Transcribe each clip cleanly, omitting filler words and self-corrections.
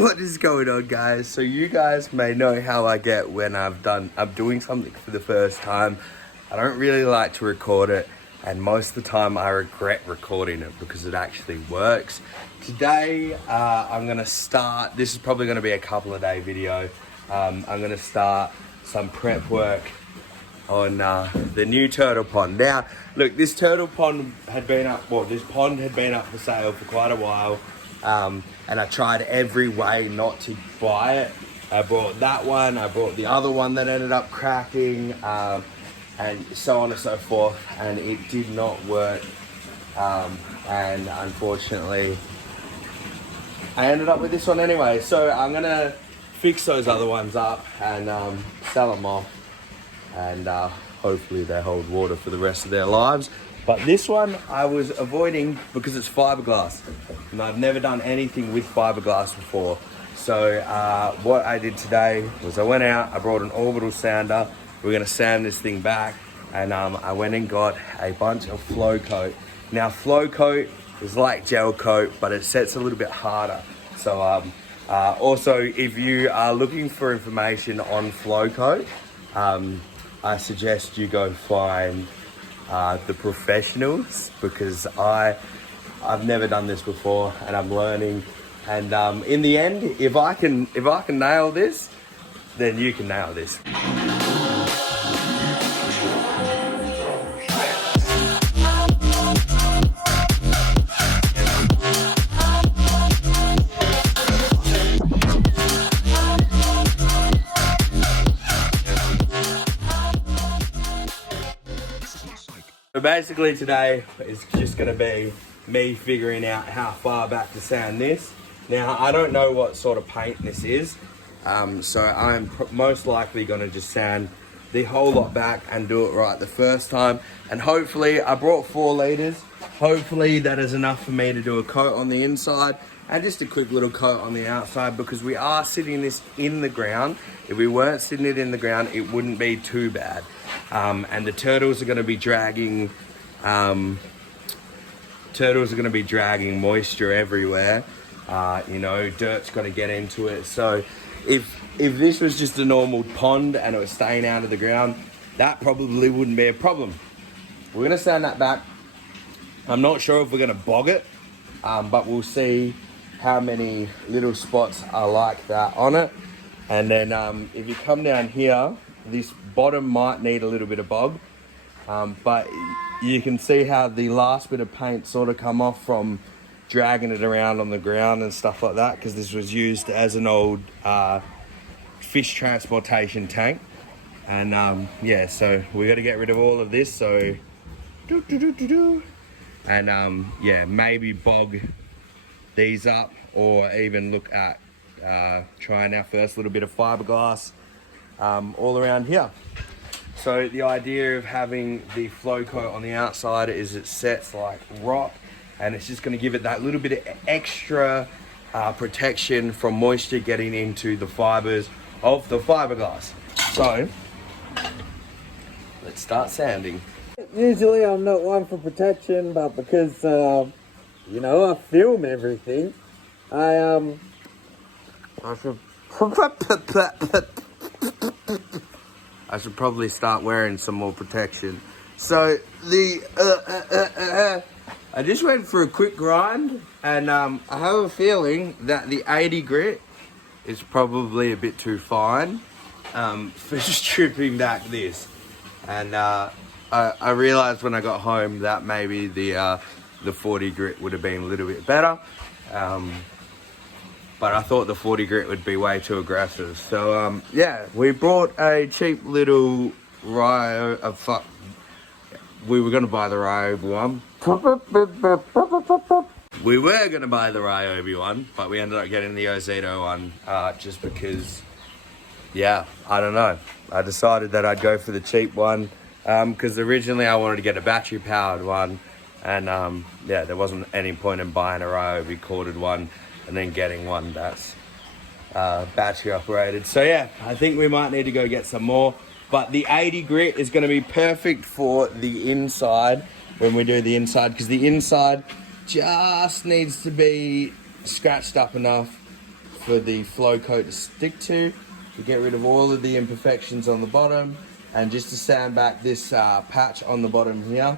What is going on, guys? So you guys may know how I get when I'm doing something for the first time. I don't really like to record it, and most of the time I regret recording it because it actually works. Today I'm gonna start, this is probably gonna be a couple of day video. I'm gonna start some prep work on the new turtle pond. Now, look, this turtle pond had been up, well, this pond had been up for sale for quite a while. And I tried every way not to buy it. I bought that one, I bought the other one that ended up cracking, and so on and so forth, and it did not work. And unfortunately, I ended up with this one anyway. So I'm gonna fix those other ones up and sell them off, and hopefully they hold water for the rest of their lives. But this one I was avoiding because it's fiberglass, and I've never done anything with fiberglass before. So what I did today was I went out, I brought an orbital sander. We're gonna sand this thing back, and I went and got a bunch of Flowcoat. Now Flowcoat is like gel coat, but it sets a little bit harder. So also, if you are looking for information on Flowcoat, I suggest you go find the professionals, because I've never done this before and I'm learning. And in the end, if I can nail this, then you can nail this. So basically today is just going to be me figuring out how far back to sand this. Now I don't know what sort of paint this is, so I'm most likely going to just sand the whole lot back and do it right the first time. And hopefully, I brought 4 litres, hopefully that is enough for me to do a coat on the inside and just a quick little coat on the outside, because we are sitting this in the ground. If we weren't sitting it in the ground, it wouldn't be too bad. And the turtles are going to be dragging moisture everywhere. You know, dirt's going to get into it. So if this was just a normal pond and it was staying out of the ground, that probably wouldn't be a problem. We're going to sand that back. I'm not sure if we're going to bog it, but we'll see how many little spots are like that on it. And then if you come down here, this bottom might need a little bit of bog, but you can see how the last bit of paint sort of come off from dragging it around on the ground and stuff like that, because this was used as an old fish transportation tank. And yeah, so we got to get rid of all of this. So and yeah, maybe bog these up, or even look at trying our first little bit of fiberglass all around here. So the idea of having the Flowcoat on the outside is it sets like rock, and it's just going to give it that little bit of extra protection from moisture getting into the fibers of the fiberglass. So let's start sanding. Usually I'm not one for protection, but because you know, I film everything, I should probably start wearing some more protection. So I just went for a quick grind, and I have a feeling that the 80 grit is probably a bit too fine for stripping back this. And I realized when I got home that maybe the 40 grit would have been a little bit better. But I thought the 40 grit would be way too aggressive. So yeah, we brought a cheap little Ryobi. We were going to buy the Ryobi one. We were going to buy the Ryobi one, but we ended up getting the Ozito one just because, yeah, I don't know. I decided that I'd go for the cheap one because originally I wanted to get a battery powered one, and yeah, there wasn't any point in buying a Ryobi corded one and then getting one that's battery operated. So yeah, I think we might need to go get some more. But the 80 grit is going to be perfect for the inside when we do the inside, because the inside just needs to be scratched up enough for the Flowcoat to stick to get rid of all of the imperfections on the bottom, and just to sand back this patch on the bottom here.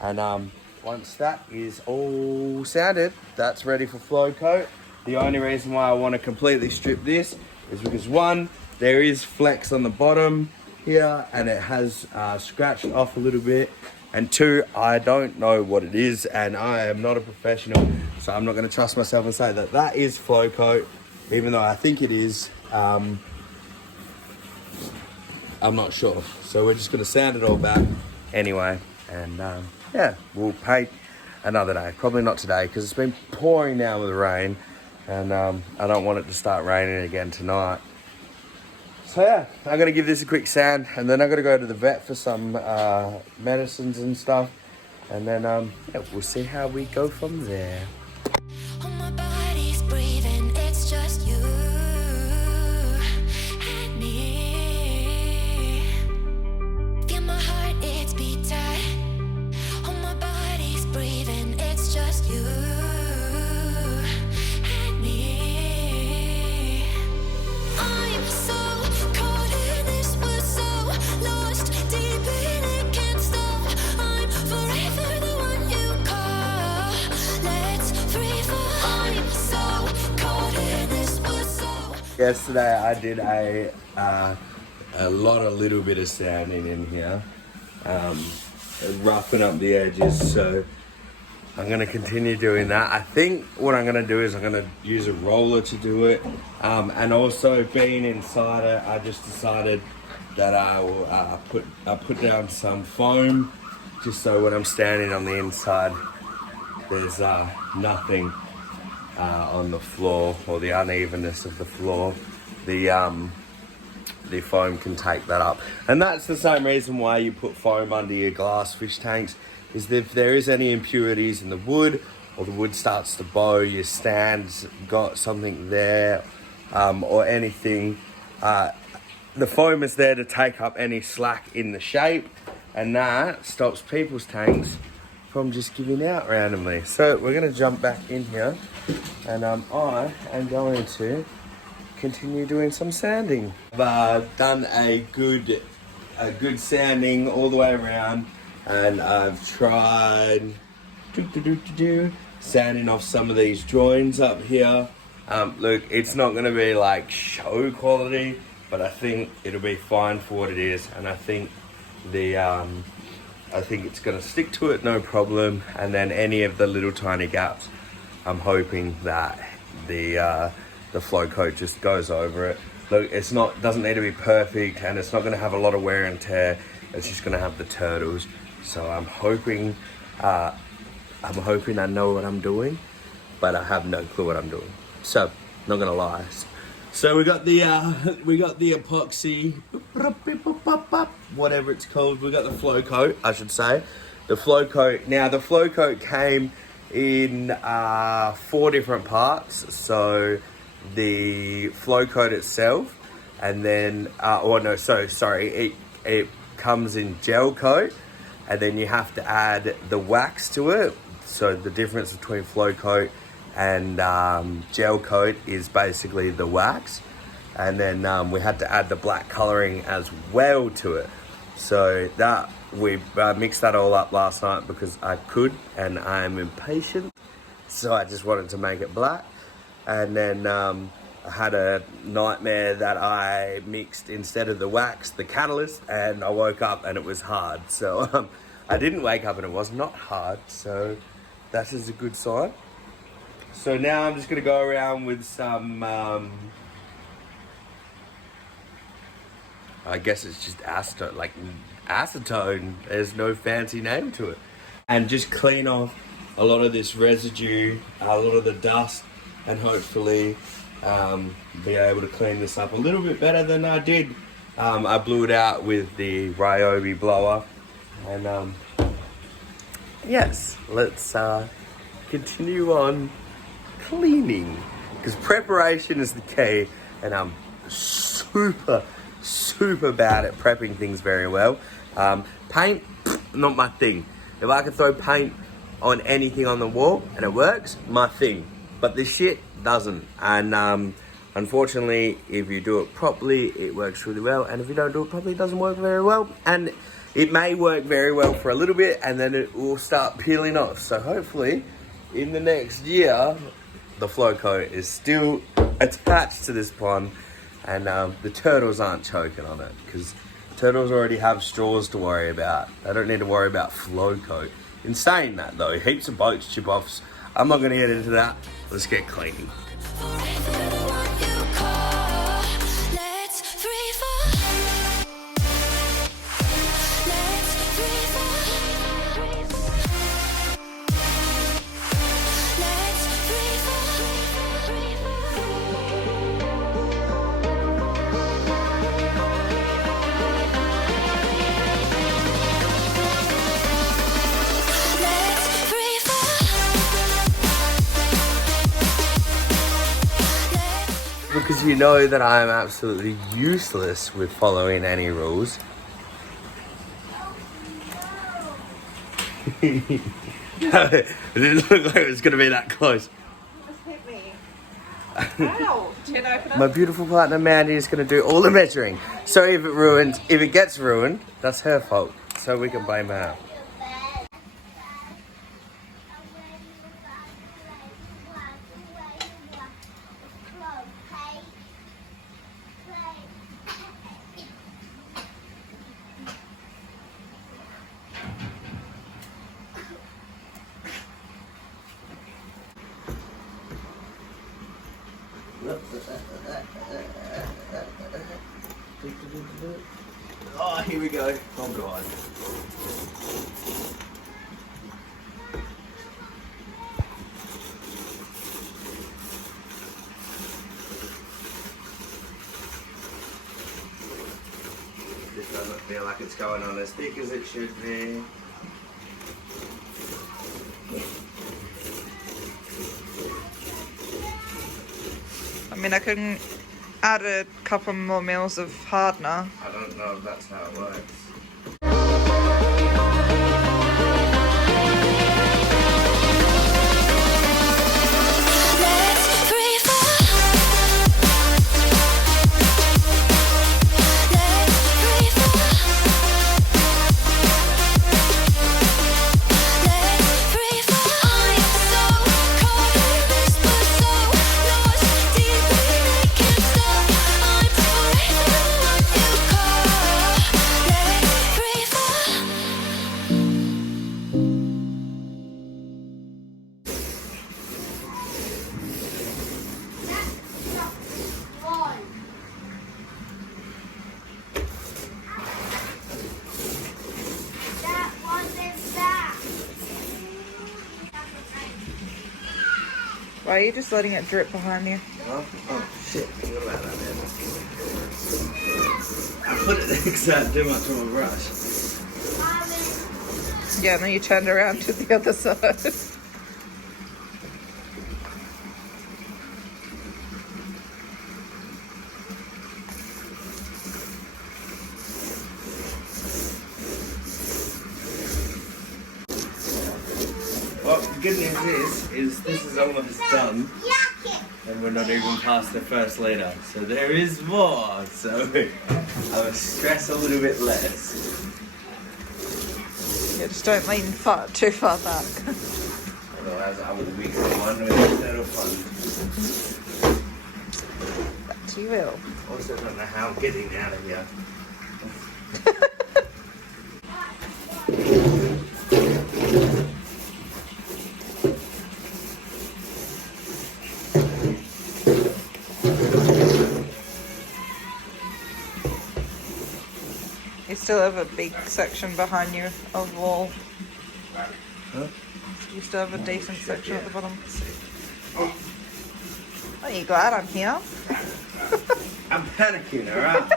And once that is all sanded, that's ready for Flowcoat. The only reason why I want to completely strip this is because one, there is flex on the bottom here and it has scratched off a little bit, and two, I don't know what it is and I am not a professional, so I'm not going to trust myself and say that that is Flowcoat, even though I think it is. I'm not sure, so we're just going to sand it all back anyway, and yeah, we'll paint another day. Probably not today because it's been pouring down with rain, and I don't want it to start raining again tonight. So yeah, I'm going to give this a quick sand, and then I'm going to go to the vet for some medicines and stuff, and then yeah, we'll see how we go from there. Oh, my body's breathing, it's just you and me. Feel my heart, it's beat tight. Oh, my body's breathing, it's just you and me. I'm so caught in this, we're so lost deep in it, can't stop. I'm forever the one you call. Let's free fall. I'm so caught in this, we're so. Yesterday I did a little bit of sanding in here, roughing up the edges, so I'm going to continue doing that. I think what I'm going to do is I'm going to use a roller to do it, and also being inside it, I just decided that I will put down some foam, just so when I'm standing on the inside there's nothing on the floor, or the unevenness of the floor. The foam can take that up, and that's the same reason why you put foam under your glass fish tanks, is that if there is any impurities in the wood, or the wood starts to bow, your stand's got something there, or anything, the foam is there to take up any slack in the shape, and that stops people's tanks from just giving out randomly. So we're going to jump back in here, and I am going to continue doing some sanding. I've done a good sanding all the way around, and I've tried sanding off some of these joins up here. Look, it's not going to be like show quality, but I think it'll be fine for what it is, and I think it's going to stick to it no problem. And then any of the little tiny gaps, I'm hoping that the Flowcoat just goes over it. Look, doesn't need to be perfect, and it's not going to have a lot of wear and tear. It's just going to have the turtles. So I'm hoping I know what I'm doing, but I have no clue what I'm doing. So not gonna lie. So we got the epoxy, whatever it's called. We got the Flowcoat, I should say. The Flowcoat. Now the Flowcoat came in 4 different parts. So the Flowcoat itself, and then it comes in gel coat, and then you have to add the wax to it. So the difference between Flowcoat and gel coat is basically the wax, and then we had to add the black coloring as well to it. So that we mixed that all up last night because I could, and I am impatient, so I just wanted to make it black. And then I had a nightmare that I mixed, instead of the wax, the catalyst, and I woke up and it was hard. So I didn't wake up and it was not hard, so that is a good sign. So now I'm just going to go around with some, I guess it's just acetone, there's no fancy name to it. And just clean off a lot of this residue, a lot of the dust, and hopefully be able to clean this up a little bit better than I did. I blew it out with the Ryobi blower, and yes, let's continue on cleaning, because preparation is the key, and I'm super bad at prepping things very well. Paint, not my thing. If I can throw paint on anything on the wall and it works, my thing. But this shit doesn't, and Unfortunately, if you do it properly, it works really well, and if you don't do it properly, it doesn't work very well. And it may work very well for a little bit, and then it will start peeling off. So hopefully, in the next year, the Flowcoat is still attached to this pond, and the turtles aren't choking on it, because turtles already have straws to worry about. They don't need to worry about Flowcoat. In saying that, though, heaps of boats chip offs. I'm not going to get into that. Let's get cleaning. Forever the one you call. Let's free fall. Let's free fall. Let's free fall. Let's free fall. Because you know that I am absolutely useless with following any rules. It didn't look like it was going to be that close. Just hit me. Ow! Did I open up? My beautiful partner Mandy is going to do all the measuring. So if it gets ruined, that's her fault. So we can blame her. Oh, here we go. Oh God. This doesn't feel like it's going on as thick as it should be. I mean, I can add a couple more mils of hardener. I don't know if that's how it works. Let's free fall. Let's free fall. Let's free fall. I'm so caught in this, but so lost deep in it, can't stop. I'm forever the one you call. Let's free fall. Why are you just letting it drip behind you? Oh shit, what about that, man? I put it there because I had too much on my brush. Yeah, and then you turned around to the other side. Well, the good news is this is almost done, and we're not even past the first litre, so there is more, so I will stress a little bit less. Yeah, just don't lean too far back. Otherwise I will be one with a turtle fun. That you will. Also don't know how I'm getting out of here. You still have a big section behind you of wall. Huh? You still have a decent section at the bottom. Are you glad I'm here? I'm panicking, alright?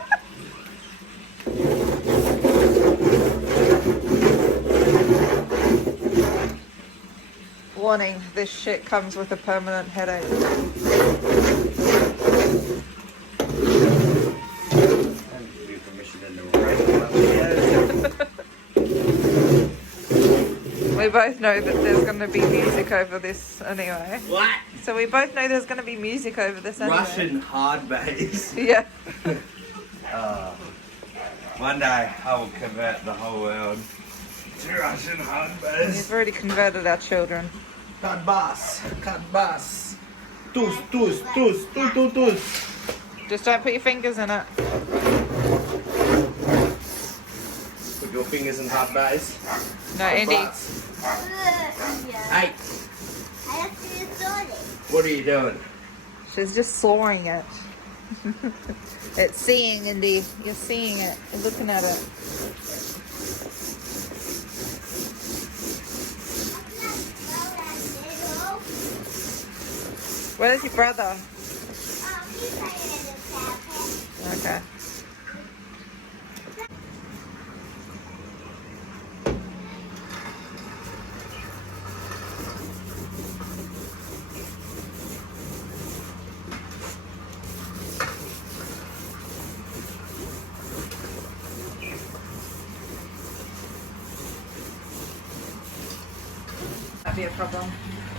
Warning, this shit comes with a permanent headache. We both know that there's going to be music over this anyway. What? So we both know there's going to be music over this anyway. Russian hard bass. Yeah. One day I will convert the whole world to Russian hard bass. We've already converted our children. Cut bass. Tus. Just don't put your fingers in it. Put your fingers in hard bass. No, Andy. Hey, what are you doing? She's just sawing it. It's seeing, Andy. You're seeing it. You're looking at it. Where's your brother? Okay. That'd be a problem.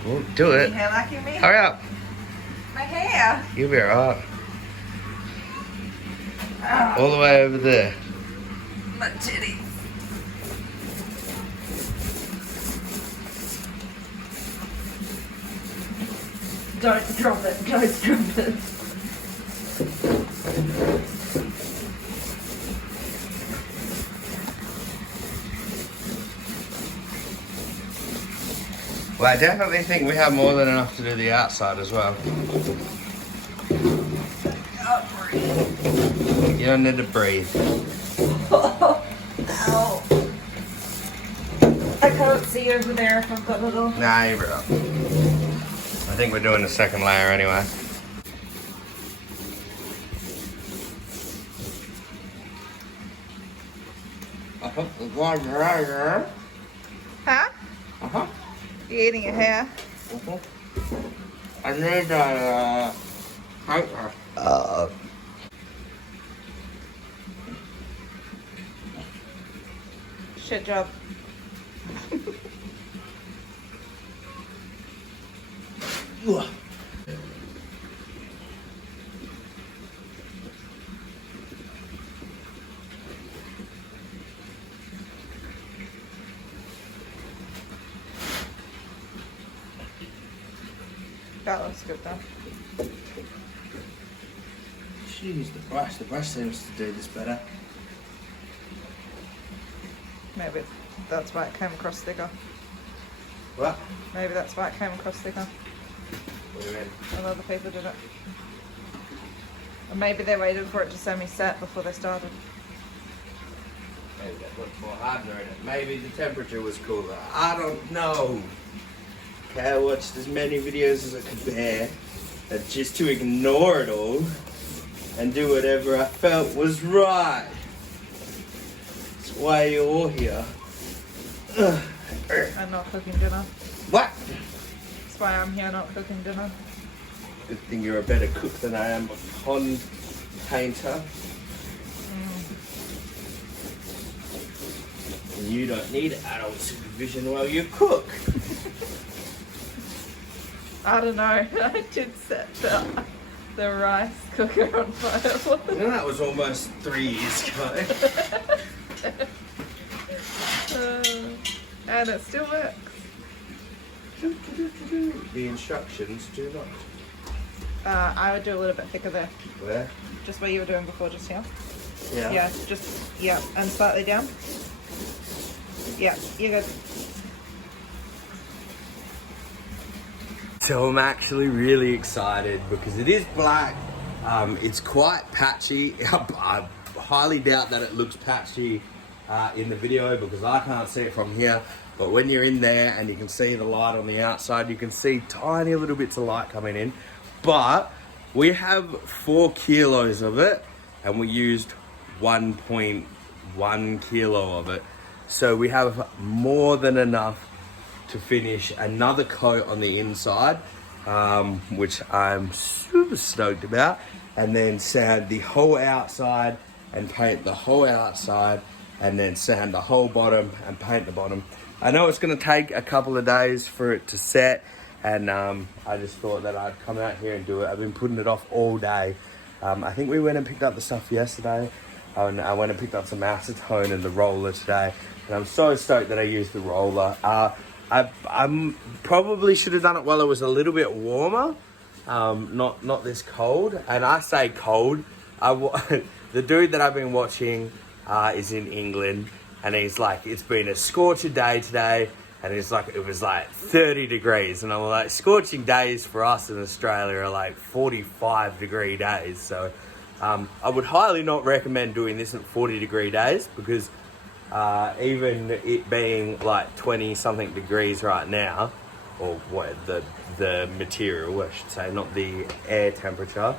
Well, do Your it. hair lacking me? Hurry up. My hair. You'll be alright. All the way over there. My titty. Don't drop it. Don't drop it. Well, I definitely think we have more than enough to do the outside as well. You don't need to breathe. Ow. I can't see over there if I've got it all. Nah, you're right. I think we're doing the second layer anyway. Huh? Uh-huh. You eating your hair? I need a paper. Shit job. That looks good though. Jeez, the brush. The brush seems to do this better. Maybe that's why it came across thicker. What? Maybe that's why it came across thicker. What do you mean? And other people did it. Or maybe they waited for it to semi-set before they started. Maybe that looked more harder in it. Maybe the temperature was cooler. I don't know. Okay, I watched as many videos as I could bear. And just to ignore it all and do whatever I felt was right. That's why you're all here. And not cooking dinner. What? That's why I'm here not cooking dinner. Good thing you're a better cook than I am a pond painter. And you don't need adult supervision while you cook. I don't know. I did set the rice cooker on fire. You know, that was almost 3 years ago. And it still works. The instructions do not. I would do a little bit thicker there. Where? Just what you were doing before, just here. Yeah. Yeah, yeah, and slightly down. Yeah, you're good. So I'm actually really excited because it is black. It's quite patchy. I highly doubt that it looks patchy in the video because I can't see it from here. But when you're in there and you can see the light on the outside, you can see tiny little bits of light coming in. But we have 4 kilos of it and we used 1.1 kilo of it. So we have more than enough to finish another coat on the inside, which I'm super stoked about, and then sand the whole outside and paint the whole outside, and then sand the whole bottom and paint the bottom. I know it's going to take a couple of days for it to set, and I just thought that I'd come out here and do it. I've been putting it off all day. I think we went and picked up the stuff yesterday, and I went and picked up some acetone and the roller today, and I'm so stoked that I used the roller. I probably should have done it while it was a little bit warmer, not this cold. And I say cold, the dude that I've been watching is in England, and he's like, it's been a scorcher day today, and it's like, it was like 30 degrees, and I'm like, scorching days for us in Australia are like 45 degree days. So I would highly not recommend doing this at 40 degree days, because even it being like 20 something degrees right now, or what the material, I should say, not the air temperature,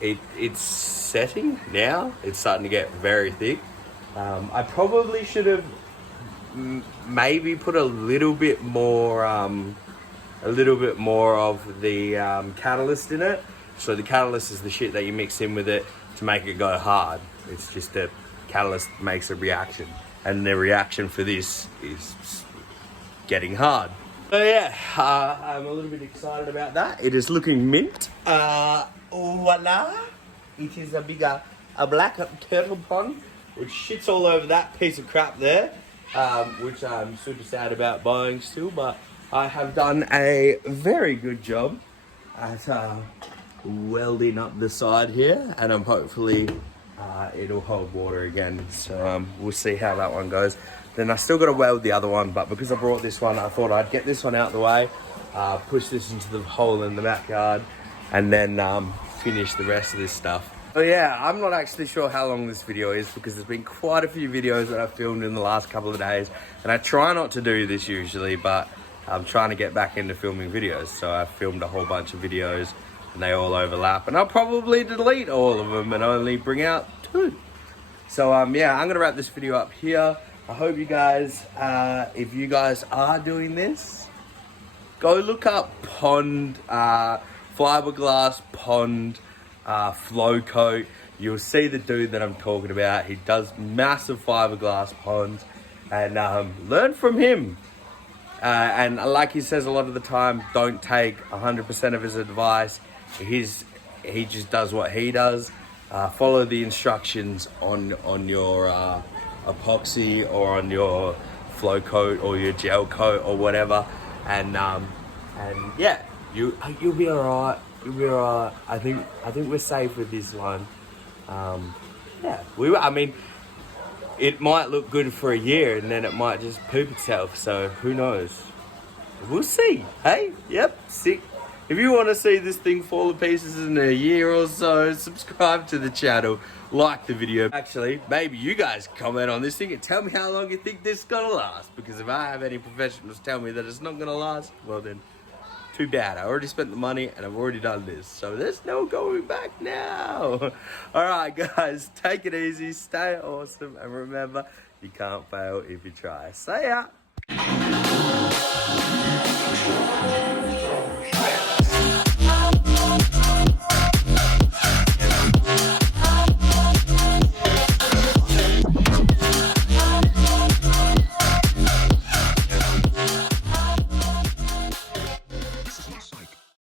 it's setting now. It's starting to get very thick. I probably should have maybe put a little bit more of the catalyst in it. So the catalyst is the shit that you mix in with it to make it go hard. It's just that catalyst makes a reaction, and the reaction for this is getting hard. So yeah, I'm a little bit excited about that. It is looking mint. Voila! It is a black turtle pond, which shits all over that piece of crap there, which I'm super sad about buying still, but I have done a very good job at welding up the side here, and I'm hopefully it'll hold water again. So we'll see how that one goes. Then I still got to weld the other one, but because I brought this one, I thought I'd get this one out of the way, push this into the hole in the backyard, and then finish the rest of this stuff. So yeah, I'm not actually sure how long this video is, because there's been quite a few videos that I've filmed in the last couple of days, and I try not to do this usually, but I'm trying to get back into filming videos. So I filmed a whole bunch of videos, and they all overlap, and I'll probably delete all of them and only bring out 2. So yeah, I'm gonna wrap this video up here. I hope you guys, if you guys are doing this, go look up pond, fiberglass pond, Flowcoat. You'll see the dude that I'm talking about. He does massive fiberglass ponds, and learn from him. And like he says a lot of the time, don't take 100% of his advice. He just does what he does. Follow the instructions on your epoxy, or on your Flowcoat, or your gel coat, or whatever, and yeah, you'll be alright. You'll be alright. I think we're safe with this one. Yeah, I mean, it might look good for a year, and then it might just poop itself. So who knows? We'll see. Hey, yep, sick. If you want to see this thing fall to pieces in a year or so, subscribe to the channel, like the video. Actually, maybe you guys comment on this thing and tell me how long you think this is gonna last. Because if I have any professionals tell me that it's not gonna last, well then, too bad. I already spent the money and I've already done this. So there's no going back now. Alright guys, take it easy, stay awesome, and remember, you can't fail if you try. See ya!